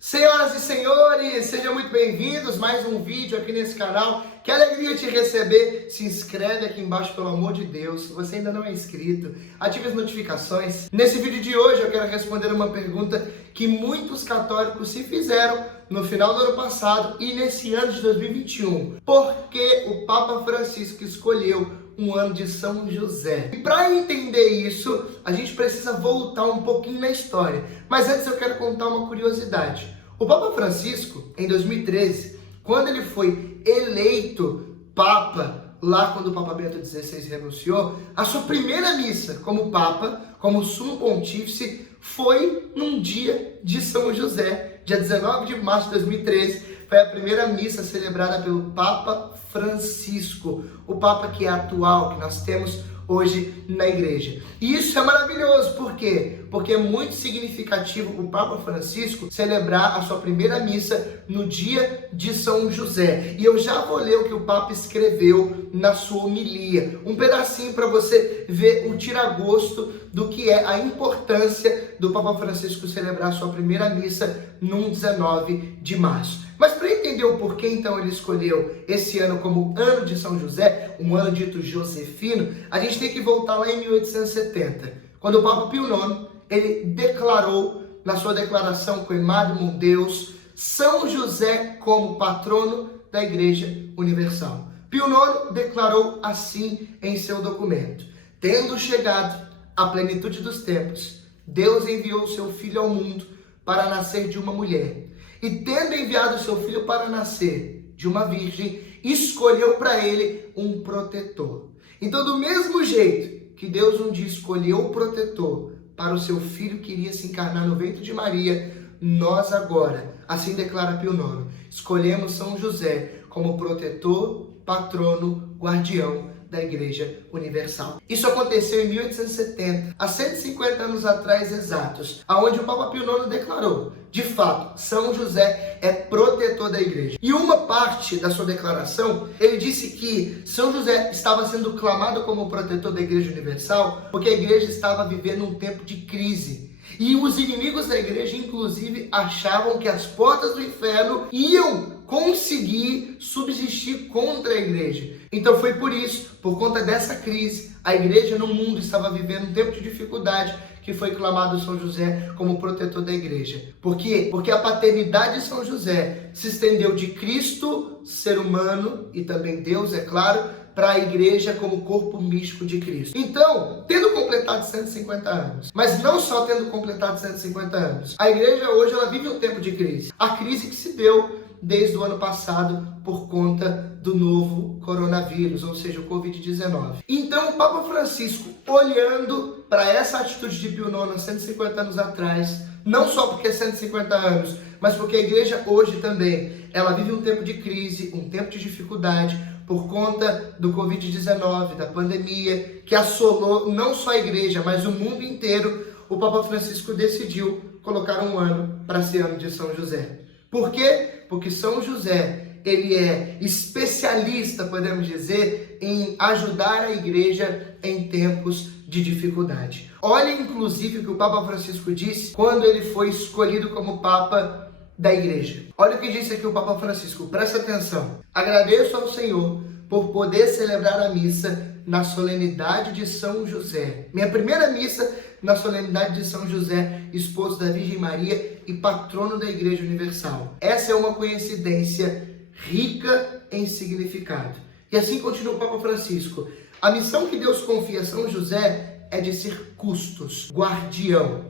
Senhoras e senhores, sejam muito bem-vindos, mais um vídeo aqui nesse canal. Que alegria te receber. Se inscreve aqui embaixo, pelo amor de Deus. Se você ainda não é inscrito, ative as notificações. Nesse vídeo de hoje eu quero responder uma pergunta que muitos católicos se fizeram no final do ano passado e nesse ano de 2021. Por que o Papa Francisco escolheu um ano de São José? E para entender isso, a gente precisa voltar um pouquinho na história. Mas antes eu quero contar uma curiosidade. O Papa Francisco, em 2013, quando ele foi eleito Papa, lá quando o Papa Bento XVI renunciou, a sua primeira missa como Papa, como Sumo Pontífice, foi num dia de São José, dia 19 de março de 2013. Foi a primeira missa celebrada pelo Papa Francisco, o Papa que é atual, que nós temos hoje na igreja. E isso é maravilhoso, por quê? Porque é muito significativo o Papa Francisco celebrar a sua primeira missa no dia de São José. E eu já vou ler o que o Papa escreveu na sua homilia, um pedacinho para você ver o tiragosto do que é a importância do Papa Francisco celebrar a sua primeira missa num 19 de março. Mas para entender o porquê, então, ele escolheu esse ano como ano de São José, um ano dito josefino, a gente tem que voltar lá em 1870, quando o Papa Pio IX, ele declarou, na sua declaração Quemadum Deus, São José como patrono da Igreja Universal. Pio IX declarou assim em seu documento: tendo chegado à plenitude dos tempos, Deus enviou seu Filho ao mundo para nascer de uma mulher. E tendo enviado o seu filho para nascer de uma virgem, escolheu para ele um protetor. Então, do mesmo jeito que Deus um dia escolheu o protetor para o seu filho que iria se encarnar no ventre de Maria, nós agora, assim declara Pio IX, escolhemos São José como protetor, patrono, guardião da Igreja Universal. Isso aconteceu em 1870, há 150 anos atrás exatos, aonde o Papa Pio IX declarou: de fato, São José é protetor da igreja. E uma parte da sua declaração, ele disse que São José estava sendo clamado como protetor da Igreja Universal porque a igreja estava vivendo um tempo de crise. E os inimigos da igreja, inclusive, achavam que as portas do inferno iam conseguir subsistir contra a igreja. Então foi por isso, por conta dessa crise, a igreja no mundo estava vivendo um tempo de dificuldade, que foi clamado São José como protetor da igreja. Por quê? Porque a paternidade de São José se estendeu de Cristo, ser humano, e também Deus, é claro, para a igreja como corpo místico de Cristo. Então, tendo completado 150 anos, mas não só tendo completado 150 anos, a igreja hoje ela vive um tempo de crise. A crise que se deu desde o ano passado por conta do novo coronavírus, ou seja, o Covid-19. Então, o Papa Francisco, olhando para essa atitude de Pio IX 150 anos atrás, não só porque é 150 anos, mas porque a igreja hoje também, ela vive um tempo de crise, um tempo de dificuldade, por conta do Covid-19, da pandemia, que assolou não só a igreja, mas o mundo inteiro, o Papa Francisco decidiu colocar um ano para ser ano de São José. Por quê? Porque São José, ele é especialista, podemos dizer, em ajudar a igreja em tempos de dificuldade. Olha, inclusive, o que o Papa Francisco disse quando ele foi escolhido como Papa da igreja. Olha o que disse aqui o Papa Francisco, presta atenção. Agradeço ao Senhor por poder celebrar a missa na solenidade de São José. Minha primeira missa na solenidade de São José, esposo da Virgem Maria e patrono da Igreja Universal. Essa é uma coincidência rica em significado. E assim continua o Papa Francisco. A missão que Deus confia a São José é de ser custos, guardião.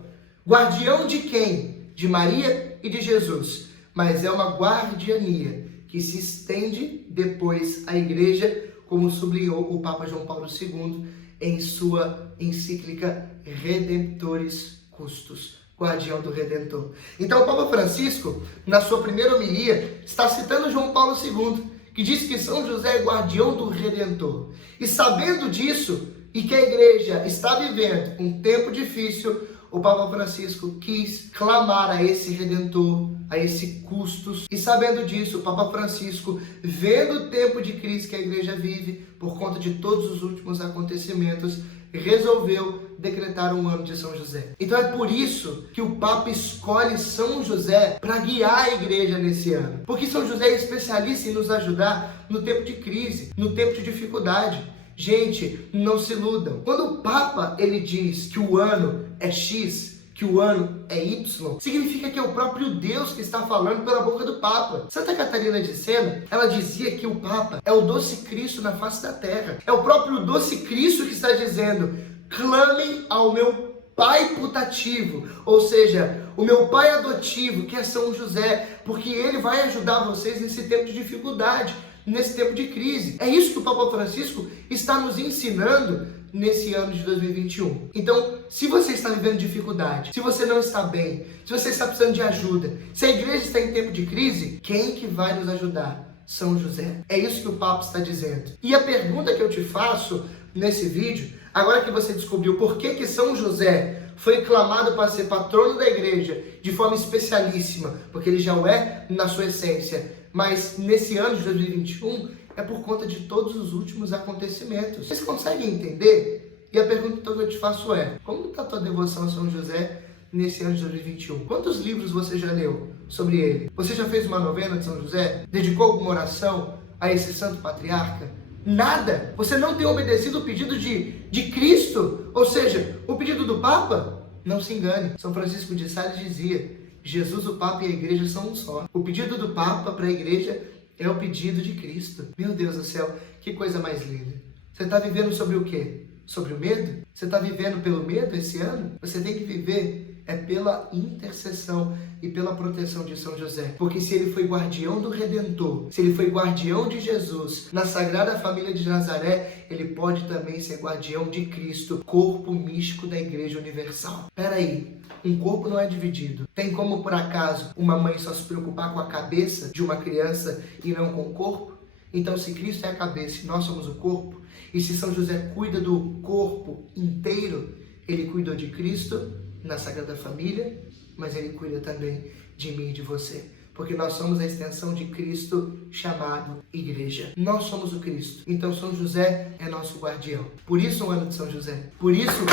Guardião de quem? De Maria e de Jesus. Mas é uma guardiania que se estende depois à Igreja, como sublinhou o Papa João Paulo II em sua encíclica Redemptoris Custos, guardião do Redentor. Então o Papa Francisco, na sua primeira homilia, está citando João Paulo II, que diz que São José é guardião do Redentor. E sabendo disso, e que a igreja está vivendo um tempo difícil, o Papa Francisco quis clamar a esse Redentor, a esse custos. E sabendo disso, o Papa Francisco, vendo o tempo de crise que a igreja vive, por conta de todos os últimos acontecimentos, resolveu decretaram um ano de São José. Então é por isso que o Papa escolhe São José para guiar a igreja nesse ano. Porque São José é especialista em nos ajudar no tempo de crise, no tempo de dificuldade. Gente, não se iludam. Quando o Papa ele diz que o ano é X, que o ano é Y, significa que é o próprio Deus que está falando pela boca do Papa. Santa Catarina de Sena, ela dizia que o Papa é o doce Cristo na face da terra. É o próprio doce Cristo que está dizendo: clamem ao meu Pai putativo, ou seja, o meu Pai adotivo, que é São José, porque ele vai ajudar vocês nesse tempo de dificuldade, nesse tempo de crise. É isso que o Papa Francisco está nos ensinando nesse ano de 2021. Então, se você está vivendo dificuldade, se você não está bem, se você está precisando de ajuda, se a igreja está em tempo de crise, quem que vai nos ajudar? São José. É isso que o Papa está dizendo. E a pergunta que eu te faço nesse vídeo, agora que você descobriu por que São José foi clamado para ser patrono da igreja de forma especialíssima, porque ele já o é na sua essência, mas nesse ano de 2021 é por conta de todos os últimos acontecimentos. Vocês conseguem entender? E a pergunta que eu te faço é: como está a tua devoção a São José nesse ano de 2021? Quantos livros você já leu sobre ele? Você já fez uma novena de São José? Dedicou alguma oração a esse santo patriarca? Nada! Você não tem obedecido o pedido de Cristo, ou seja, o pedido do Papa? Não se engane. São Francisco de Sales dizia: Jesus, o Papa e a igreja são um só. O pedido do Papa para a igreja é o pedido de Cristo. Meu Deus do céu, que coisa mais linda. Você está vivendo sobre o quê? Sobre o medo? Você está vivendo pelo medo esse ano? Você tem que viver pela intercessão e pela proteção de São José. Porque se ele foi guardião do Redentor, se ele foi guardião de Jesus na Sagrada Família de Nazaré, ele pode também ser guardião de Cristo, corpo místico da Igreja Universal. Peraí, um corpo não é dividido. Tem como, por acaso, uma mãe só se preocupar com a cabeça de uma criança e não com o corpo? Então, se Cristo é a cabeça e nós somos o corpo, e se São José cuida do corpo inteiro, ele cuidou de Cristo na Sagrada Família, mas ele cuida também de mim e de você. Porque nós somos a extensão de Cristo chamado Igreja. Nós somos o Cristo. Então, São José é nosso guardião. Por isso, o ano de São José. Por isso...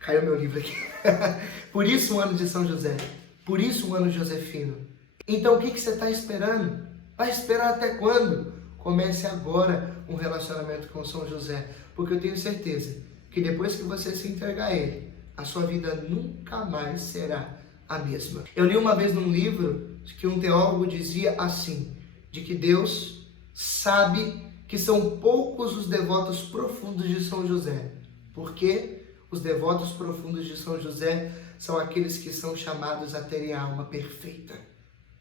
Caiu meu livro aqui. Por isso, um ano de São José. Por isso, um ano de Josefino. Então, o que você está esperando? Vai esperar até quando? Comece agora um relacionamento com São José. Porque eu tenho certeza que depois que você se entregar a ele, a sua vida nunca mais será a mesma. Eu li uma vez num livro que um teólogo dizia assim, de que Deus sabe que são poucos os devotos profundos de São José. Por quê? Os devotos profundos de São José são aqueles que são chamados a terem a alma perfeita.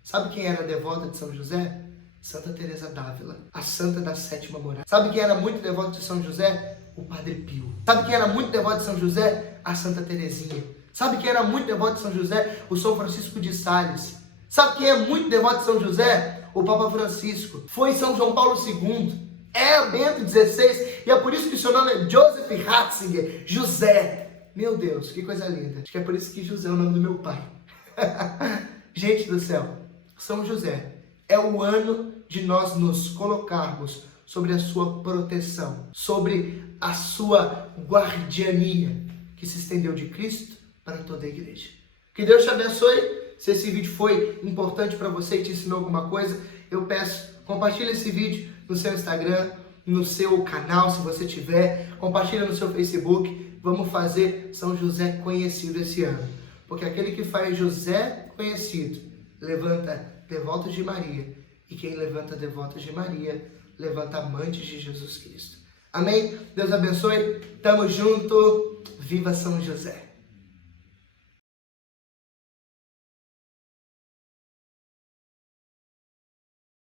Sabe quem era devota de São José? Santa Teresa d'Ávila, a santa da sétima morada. Sabe quem era muito devoto de São José? O Padre Pio. Sabe quem era muito devoto de São José? A Santa Teresinha. Sabe quem era muito devoto de São José? O São Francisco de Sales. Sabe quem é muito devoto de São José? O Papa Francisco. Foi São João Paulo II. É Bento XVI, e é por isso que o seu nome é Joseph Ratzinger, José. Meu Deus, que coisa linda. Acho que é por isso que José é o nome do meu pai. Gente do céu, São José é o ano de nós nos colocarmos sobre a sua proteção, sobre a sua guardiania, que se estendeu de Cristo para toda a igreja. Que Deus te abençoe. Se esse vídeo foi importante para você e te ensinou alguma coisa, eu peço, compartilhe esse vídeo no seu Instagram, no seu canal, se você tiver, compartilha no seu Facebook. Vamos fazer São José conhecido esse ano, porque aquele que faz José conhecido levanta devotos de Maria, e quem levanta devotos de Maria levanta amantes de Jesus Cristo. Amém? Deus abençoe, tamo junto, viva São José!